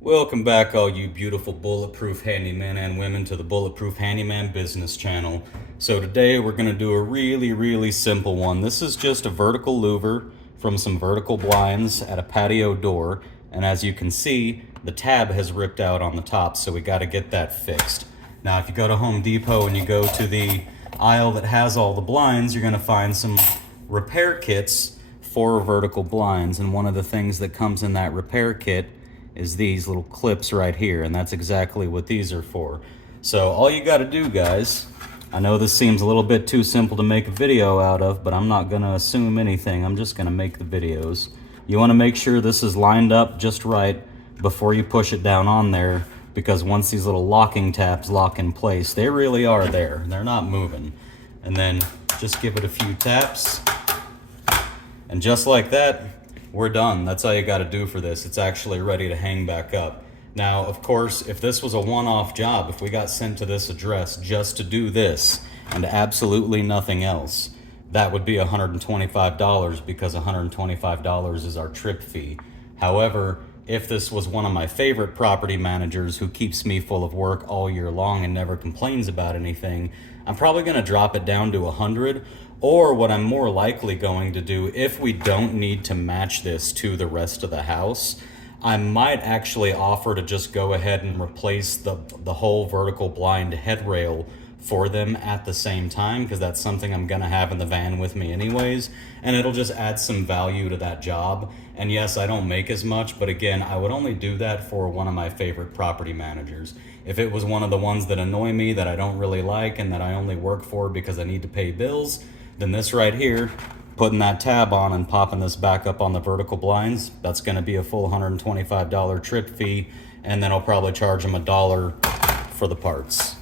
Welcome back, all you beautiful bulletproof handymen and women, to the Bulletproof Handyman business channel. So today we're going to do a really simple one. This is just a vertical louver from some vertical blinds at a patio door, and as you can see, the tab has ripped out on the top, so we got to get that fixed. Now if you go to Home Depot and you go to the aisle that has all the blinds, you're going to find some repair kits for vertical blinds, and one of the things that comes in that repair kit is these little clips right here, and that's exactly what these are for. So all you got to do, guys, I know this seems a little bit too simple to make a video out of, but I'm not going to assume anything. I'm just going to make the videos. You want to make sure this is lined up just right before you push it down on there, because once these little locking tabs lock in place, they really are there. They're not moving. And then just give it a few taps, and just like that, we're done. That's all you got to do for this. It's actually ready to hang back up. Now, of course, if this was a one-off job, if we got sent to this address just to do this and absolutely nothing else, that would be $125, because $125 is our trip fee. However, if this was one of my favorite property managers who keeps me full of work all year long and never complains about anything, I'm probably going to drop it down to $100. Or what I'm more likely going to do, if we don't need to match this to the rest of the house, I might actually offer to just go ahead and replace the whole vertical blind headrail for them at the same time, because that's something I'm going to have in the van with me anyways, and it'll just add some value to that job. And yes, I don't make as much, but again, I would only do that for one of my favorite property managers. If it was one of the ones that annoy me, that I don't really like, and that I only work for because I need to pay bills, then this right here, putting that tab on and popping this back up on the vertical blinds, that's going to be a full $125 trip fee, and then I'll probably charge them $1 for the parts.